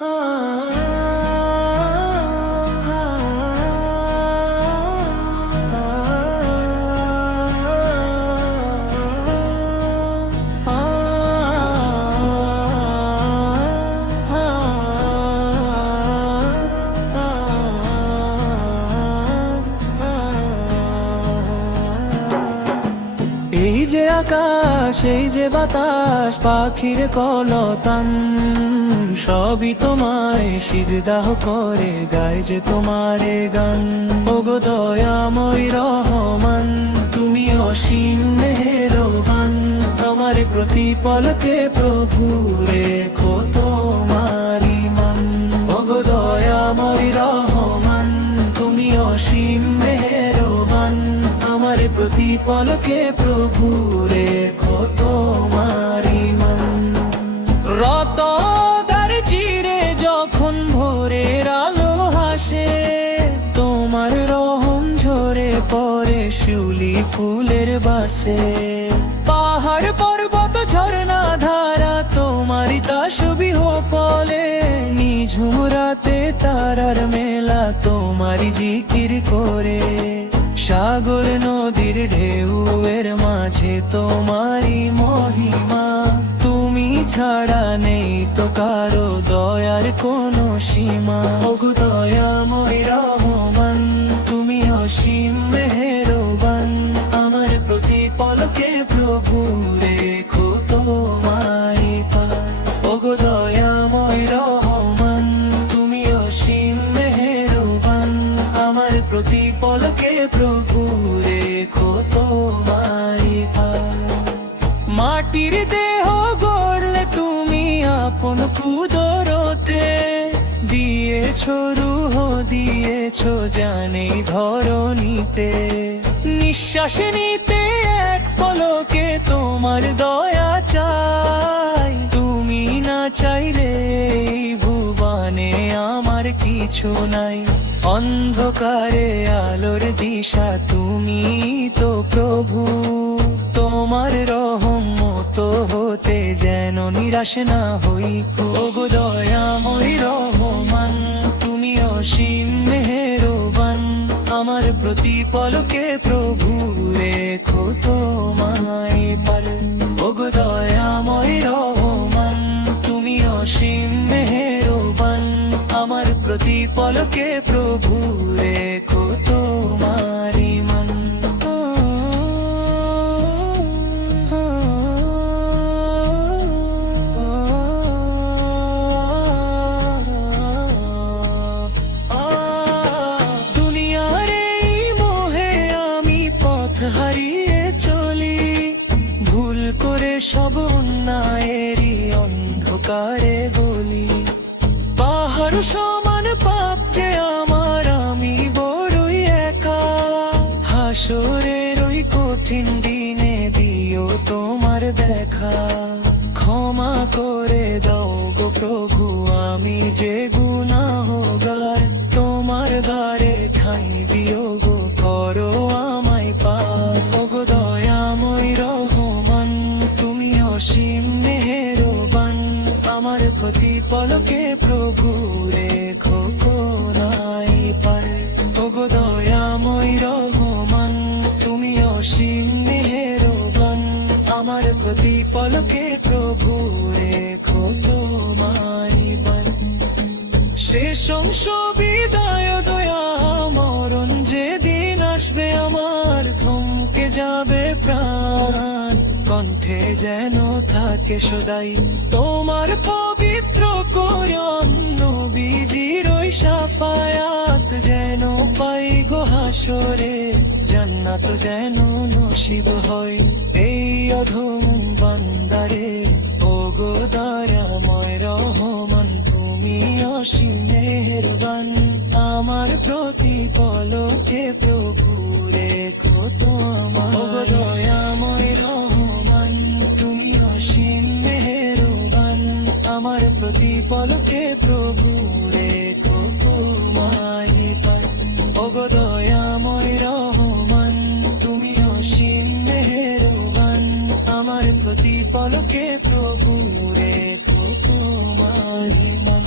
এই যে আকাশ, এই যে বাতাস, পাখির কলতান, সবই তোমায় সিজদাহ করে গায় যে তোমারে গান। ওগো দয়াময় রহমান, তুমি অসীম মেহেরবান, আমার প্রতি পলকে প্রভু রেখো তোমার ঈমান। ওগো দয়াময় রহমান, তুমি অসীম মেহেরবান, আমার প্রতি পলকে প্রভু রেখো তোমার ঈমান। রতদার চিরে যখন ভোরের আলো হাসে, তোমার রহম ঝরে পড়ে শিউলি ফুলের বাসে। পাহাড় পর্বত ঝরনা ধারা তোমারই তাসবিহ পলে, নিঝুম রাতে তারার মেলা তোমারই জিকির করে। সাগর নদীর ঢেউয়ের মাঝে তোমারই মহিমা, তুমি ছাড়া নেই তো কারো দয়ার কোনো সীমা। ওগো দয়াময় রহমান, তুমি অসীম মেহেরবান, আমার প্রতি পলকে প্রভু রেখো তোমার ঈমান। ওগো দয়াময় রহমান, তুমি অসীম মেহেরবান, আমার প্রতি পলকে প্রভু রেখো তোমার ঈমান। মাটির দেহ গড়লে তুমি আপন কুদরতে, দিয়েছো রূহ দিয়েছো জানে ধরণীতে। নিঃশ্বাস নিতে এক পলকে তোমার দয়া চাই, তুমি না চাইলে এই ভুবনে আমার কিছু নাই। অন্ধকারে আলোর দিশা তুমি তো প্রভু, তোমার রহমত হতে যেন নিরাশ না হই। ওগো দয়াময় রহমান, তুমি অসীম মেহেরবান, আমার প্রতি পলকে প্রভু রেখো তোমার ঈমান। ওগো দয়াময় রহমান, তুমি অসীম মেহেরবান, আমার প্রতি পলকে প্রভু রেখো তোমার ঈমান। দুনিয়ার এই মোহে আমি পথ হারিয়ে চলি, ভুল করে সব অন্যায়েরই অন্ধকারে গলি। পাহাড় সমান পাপ যে আমার, আমি বড়ই একা। হাসরের ওই কঠিন দিনে দিও তোমার দেখা, ক্ষমা করে দাও গো প্রভু আমি যে গুনাহগার। তোমার দ্বারে ঠাঁই দিও গো, করো আমায় পার। ওগো দয়াময় রহমান, তুমি অসীম মেহেরবান, আমার প্রতি পলকে প্রভু রেখো কোনাই পার। ওগো দয়াময় রহমান, তুমি অসীম মেহেরবান, আমার প্রতি পলকে প্রভু রেখো তোমার ঈমান। শেষ অংশ বিদায় দয়া মরণ যেদিন আসবে আমার, থমকে যাবে প্রাণ, কণ্ঠে যেন থাকে সদাই তোমার পবিত্র কোরআন। নবীজির ওই শাফায়াত যেন পাই গো হাসরে, জান্নাত যেন নসিব হয় এই অধম বান্দারে। ওগো দয়াময় রহমান, তুমি অসীম মেহেরবান, আমার প্রতি পলকে প্রভু রেখো তোমার। ওগো দয়াময় রহমান, তুমি অসীম মেহেরবান, আমার প্রতি পলকে প্রভু রেখো তোমার ঈমান। ওগো দয়াময় রহমান, তুমি অসীম মেহেরবান, আমার প্রতি পলকে প্রভু রেখো তোমার ঈমান।